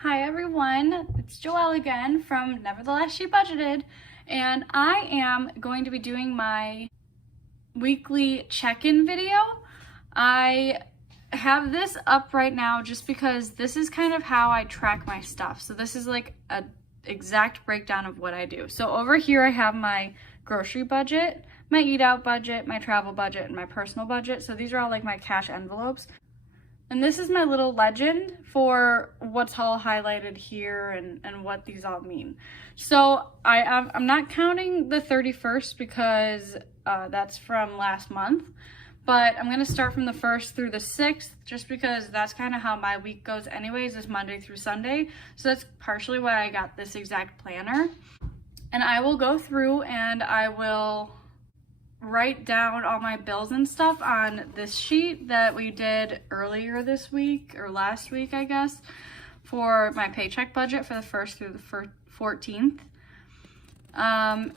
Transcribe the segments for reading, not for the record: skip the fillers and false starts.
Hi everyone, it's Joelle again from Nevertheless She Budgeted, and I am going to be doing my weekly check-in video. I have this up right now just because this is kind of how I track my stuff. So this is like an exact breakdown of what I do. So over here I have my grocery budget, my eat out budget, my travel budget, and my personal budget. So these are all like my cash envelopes. And this is my little legend for what's all highlighted here and what these all mean. So I'm not counting the 31st because that's from last month, but I'm gonna start from the 1st through the 6th just because that's kind of how my week goes anyways, is Monday through Sunday. So that's partially why I got this exact planner. And I will go through and I will write down all my bills and stuff on this sheet that we did earlier this week, or last week I guess, for my paycheck budget for the 1st through the 14th.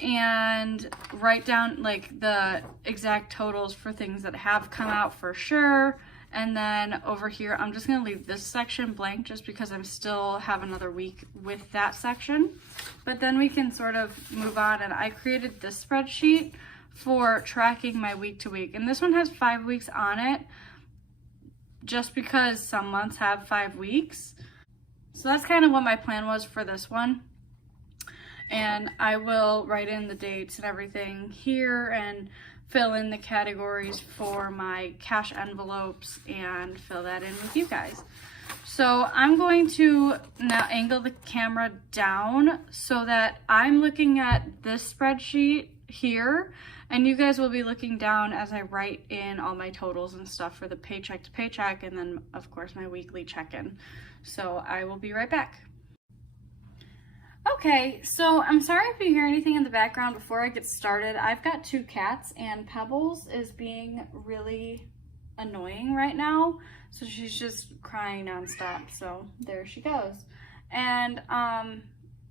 And write down like the exact totals for things that have come out for sure. And then over here, I'm just gonna leave this section blank just because I'm still have another week with that section. But then we can sort of move on, and I created this spreadsheet for tracking my week to week. And this one has 5 weeks on it just because some months have 5 weeks. So that's kind of what my plan was for this one. And I will write in the dates and everything here and fill in the categories for my cash envelopes and fill that in with you guys. So I'm going to now angle the camera down so that I'm looking at this spreadsheet here, and you guys will be looking down as I write in all my totals and stuff for the paycheck to paycheck, and then of course my weekly check-in. So I will be right back. Okay, so I'm sorry if you hear anything in the background before I get started. I've got 2 cats and Pebbles is being really annoying right now. So she's just crying nonstop. So there she goes. And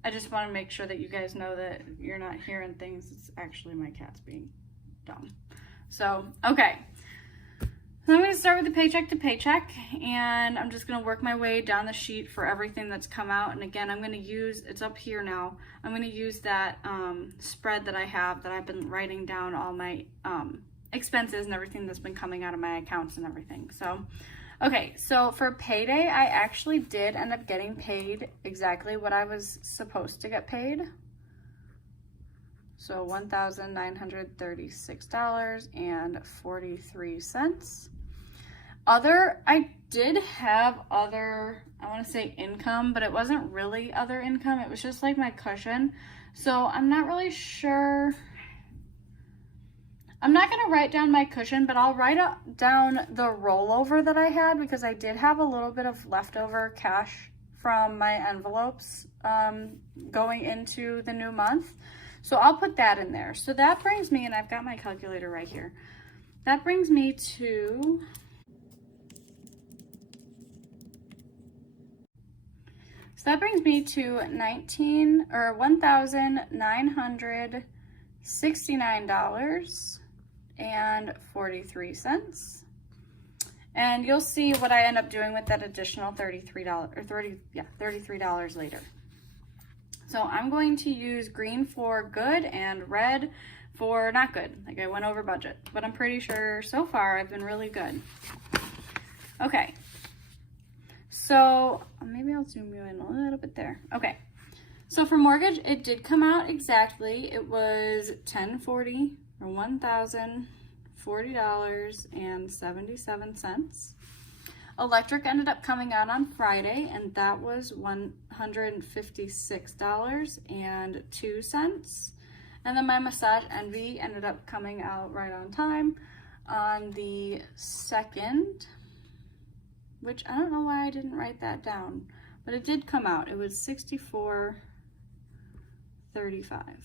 I just want to make sure that you guys know that you're not hearing things. It's actually my cats being dumb. So, okay. So I'm going to start with the paycheck to paycheck, and I'm just going to work my way down the sheet for everything that's come out. And again, I'm going to use, it's up here now, I'm going to use that spread that I have that I've been writing down all my expenses and everything that's been coming out of my accounts and everything. So, okay, so for payday, I actually did end up getting paid exactly what I was supposed to get paid. So $1,936.43. I did have other, I want to say income, but it wasn't really other income. It was just like my cushion. So I'm not really sure. I'm not going to write down my cushion, but I'll write down the rollover that I had because I did have a little bit of leftover cash from my envelopes going into the new month. So I'll put that in there. So that brings me, and I've got my calculator right here. That brings me to $1,969.43. And you'll see what I end up doing with that additional $33 later. So I'm going to use green for good and red for not good. Like I went over budget, but I'm pretty sure so far I've been really good. Okay. So maybe I'll zoom you in a little bit there. Okay. So for mortgage, it did come out exactly. It was $1,040 or $1,040.77. Electric ended up coming out on Friday, and that was $156.02. And then my Massage Envy ended up coming out right on time on the 2nd, which I don't know why I didn't write that down, but it did come out. It was $64.35.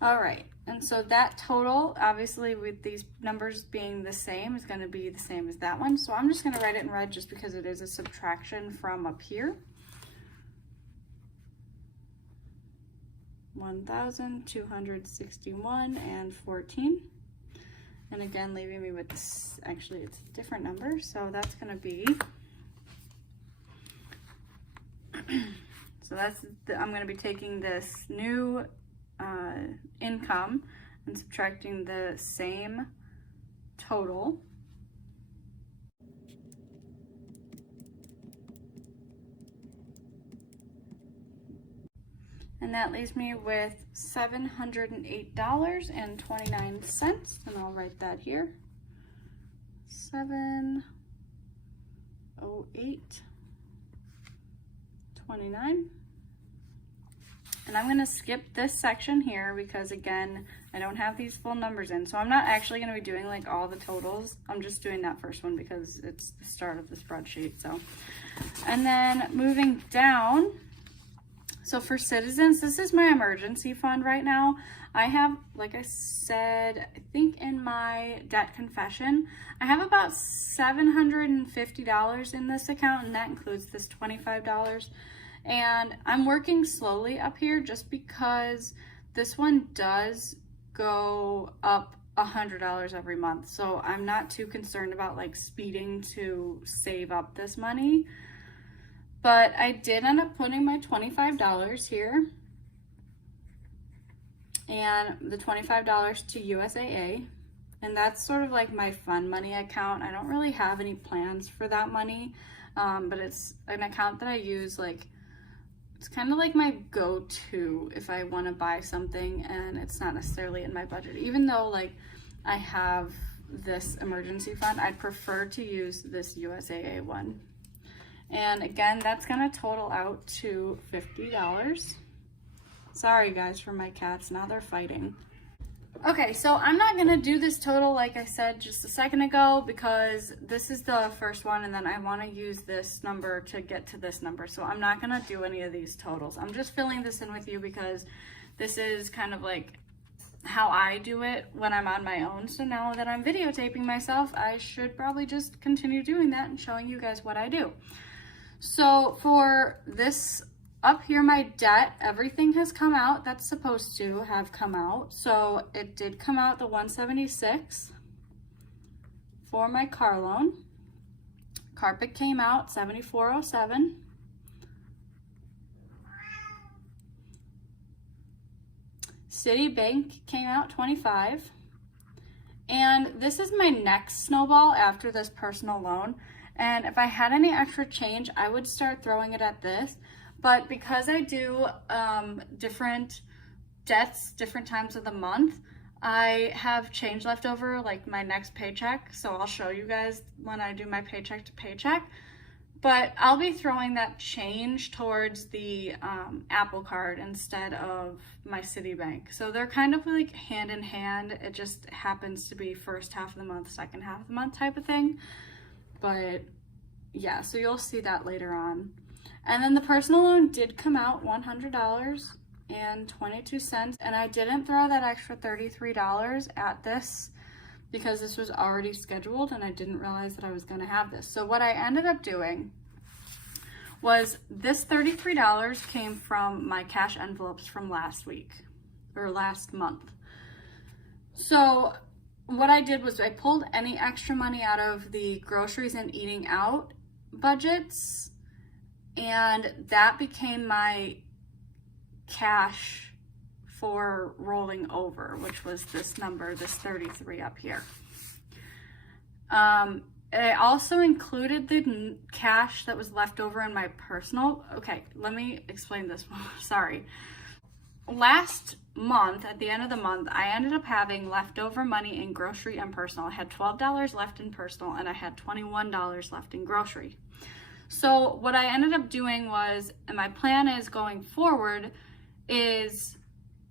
All right, and so that total, obviously with these numbers being the same, is going to be the same as that one. So I'm just going to write it in red just because it is a subtraction from up here. $1,261.14. And again, leaving me with this, actually it's a different number, so that's going to be So I'm going to be taking this new income and subtracting the same total. And that leaves me with $708.29, and I'll write that here. 708.29. And I'm going to skip this section here because, again, I don't have these full numbers in. So I'm not actually going to be doing like all the totals. I'm just doing that first one because it's the start of the spreadsheet. So, and then moving down. So for Citizens, this is my emergency fund right now. I have, like I said, I think in my debt confession, I have about $750 in this account, and that includes this $25. And I'm working slowly up here just because this one does go up $100 every month. So I'm not too concerned about like speeding to save up this money. But I did end up putting my $25 here and the $25 to USAA. And that's sort of like my fun money account. I don't really have any plans for that money, but it's an account that I use like, it's kind of like my go-to if I want to buy something and it's not necessarily in my budget. Even though like I have this emergency fund, I'd prefer to use this USAA one. And again, that's gonna total out to $50. Sorry guys for my cats, now they're fighting. Okay, so I'm not gonna do this total like I said just a second ago because this is the first one and then I wanna use this number to get to this number. So I'm not gonna do any of these totals. I'm just filling this in with you because this is kind of like how I do it when I'm on my own. So now that I'm videotaping myself, I should probably just continue doing that and showing you guys what I do. So for this up here, my debt, everything has come out that's supposed to have come out. So it did come out the $176 for my car loan. Carpet came out $74.07. Citibank came out $25. And this is my next snowball after this personal loan. And if I had any extra change, I would start throwing it at this. But because I do different debts, different times of the month, I have change left over, like my next paycheck. So I'll show you guys when I do my paycheck to paycheck. But I'll be throwing that change towards the Apple Card instead of my Citibank. So they're kind of like hand in hand. It just happens to be first half of the month, second half of the month type of thing. But yeah, so you'll see that later on. And then the personal loan did come out $100.22, and I didn't throw that extra $33 at this because this was already scheduled and I didn't realize that I was going to have this. So what I ended up doing was this $33 came from my cash envelopes from last week or last month. So what I did was I pulled any extra money out of the groceries and eating out budgets, and that became my cash for rolling over, which was this number, this 33 up here. I also included the cash that was left over in my personal. Okay, let me explain this one. Sorry. Last month, at the end of the month, I ended up having leftover money in grocery and personal. I had $12 left in personal and I had $21 left in grocery. So what I ended up doing was, and my plan is going forward, is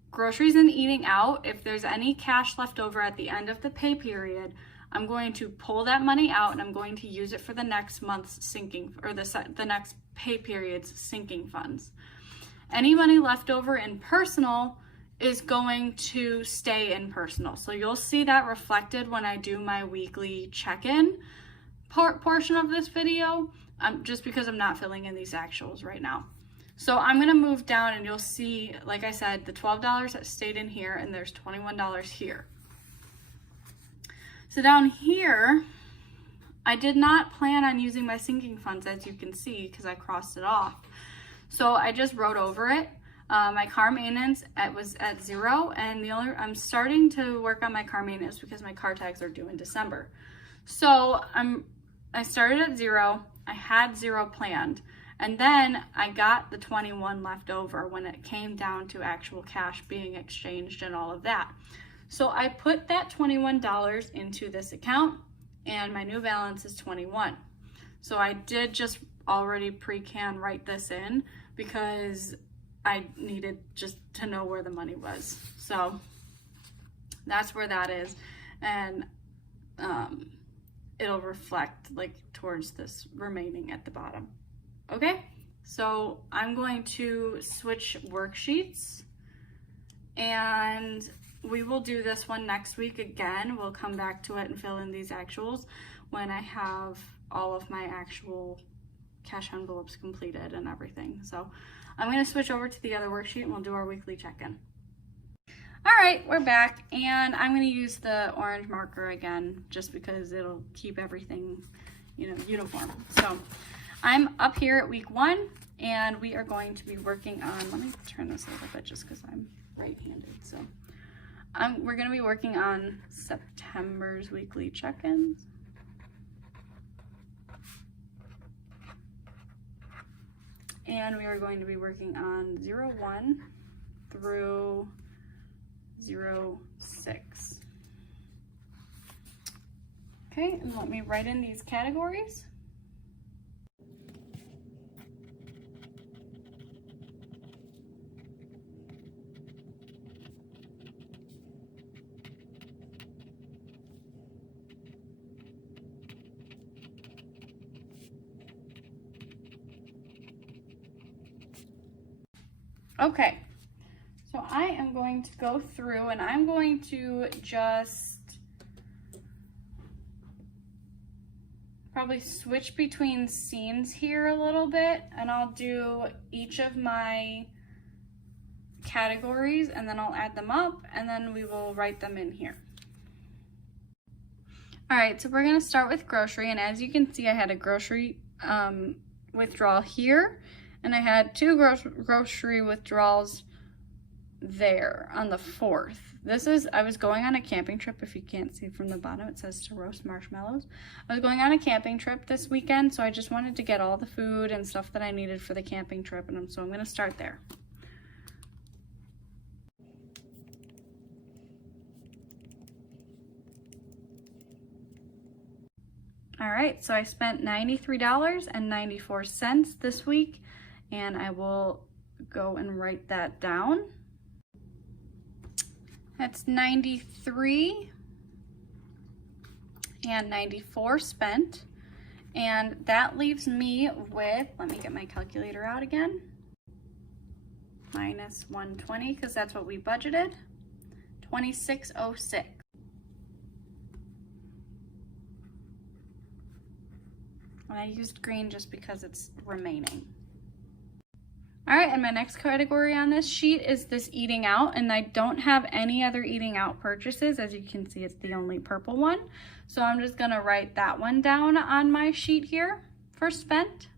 groceries and eating out. If there's any cash left over at the end of the pay period, I'm going to pull that money out and I'm going to use it for the next month's sinking, or the next pay period's sinking funds. Any money left over in personal is going to stay in personal. So you'll see that reflected when I do my weekly check-in portion of this video, just because I'm not filling in these actuals right now. So I'm gonna move down and you'll see, like I said, the $12 that stayed in here and there's $21 here. So down here, I did not plan on using my sinking funds, as you can see, because I crossed it off. So I just wrote over it. My car maintenance was at 0, and I'm starting to work on my car maintenance because my car tags are due in December. So I started at 0. I had 0 planned, and then I got the 21 left over when it came down to actual cash being exchanged and all of that. So I put that $21 into this account, and my new balance is 21. So I did just already pre-can write this in because I needed just to know where the money was. So that's where that is. And it'll reflect like towards this remaining at the bottom. Okay, so I'm going to switch worksheets, and we will do this one next week again. We'll come back to it and fill in these actuals when I have all of my actual cash envelopes completed and everything. So I'm going to switch over to the other worksheet and we'll do our weekly check-in. All right, we're back, and I'm going to use the orange marker again just because it'll keep everything, uniform. So I'm up here at week 1, and we are going to be working on, let me turn this a little bit just because I'm right-handed. So we're going to be working on September's weekly check-ins. And we are going to be working on 01 through 06. Okay, and let me write in these categories. Okay, so I am going to go through and I'm going to just probably switch between scenes here a little bit, and I'll do each of my categories and then I'll add them up and then we will write them in here. All right, so we're gonna start with grocery, and as you can see, I had a grocery withdrawal here, and I had 2 grocery withdrawals there on the 4th. I was going on a camping trip. If you can't see from the bottom, it says to roast marshmallows. I was going on a camping trip this weekend, so I just wanted to get all the food and stuff that I needed for the camping trip, and so I'm gonna start there. All right, so I spent $93.94 this week, and I will go and write that down. That's 93 and 94 spent, and that leaves me with, let me get my calculator out again, minus 120, because that's what we budgeted, 2606. And I used green just because it's remaining. All right, and my next category on this sheet is this eating out, and I don't have any other eating out purchases. As you can see, it's the only purple one. So I'm just gonna write that one down on my sheet here for spent.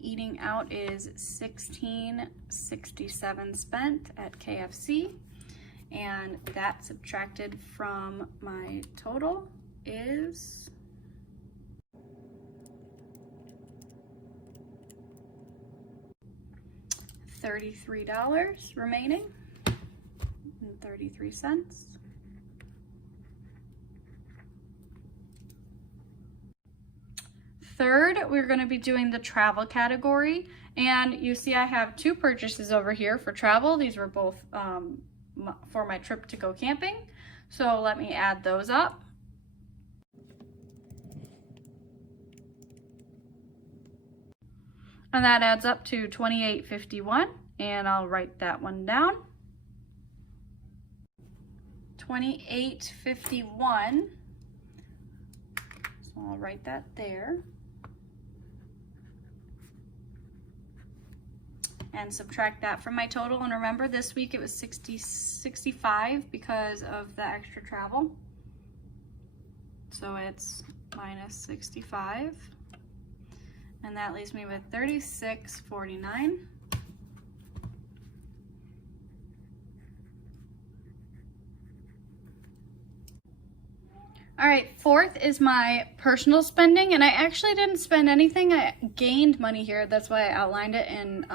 Eating out is $16.67 spent at KFC, and that subtracted from my total is $33 remaining and 33 cents. Third, we're going to be doing the travel category, and you see I have 2 purchases over here for travel. These were both for my trip to go camping, so let me add those up. And that adds up to $28.51, and I'll write that one down. $28.51, so I'll write that there. And subtract that from my total, and remember this week it was $65 because of the extra travel. So it's minus 65. And that leaves me with $36.49. All right, fourth is my personal spending, and I actually didn't spend anything. I gained money here. That's why I outlined it in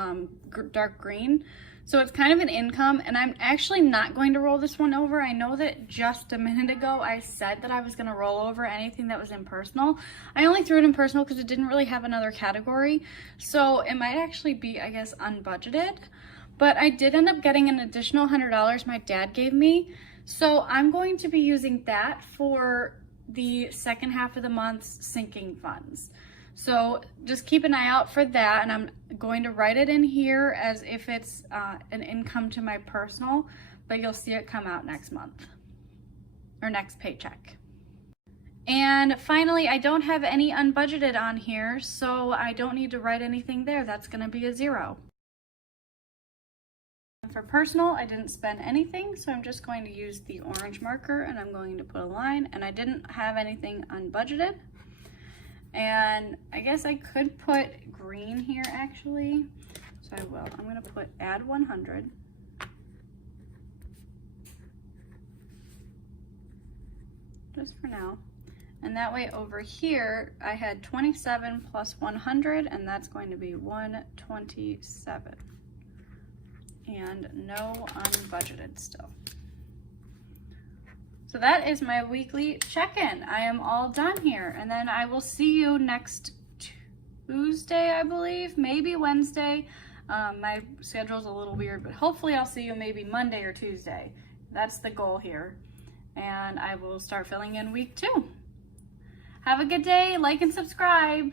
dark green. So it's kind of an income, and I'm actually not going to roll this one over. I know that just a minute ago I said that I was going to roll over anything that was in personal. I only threw it in personal because it didn't really have another category. So it might actually be, I guess, unbudgeted. But I did end up getting an additional $100 my dad gave me. So I'm going to be using that for the second half of the month's sinking funds. So just keep an eye out for that, and I'm going to write it in here as if it's an income to my personal, but you'll see it come out next month or next paycheck. And finally, I don't have any unbudgeted on here, so I don't need to write anything there. That's going to be a 0. For personal, I didn't spend anything, so I'm just going to use the orange marker and I'm going to put a line, and I didn't have anything unbudgeted. And I guess I could put green here actually, so I will. I'm going to put add 100. Just for now. And that way over here, I had 27 plus 100, and that's going to be 127. And no unbudgeted still. So that is my weekly check-in. I am all done here, and then I will see you next Tuesday, I believe, maybe Wednesday. My schedule's a little weird, but hopefully I'll see you maybe Monday or Tuesday. That's the goal here, and I will start filling in week 2. Have a good day, like and subscribe.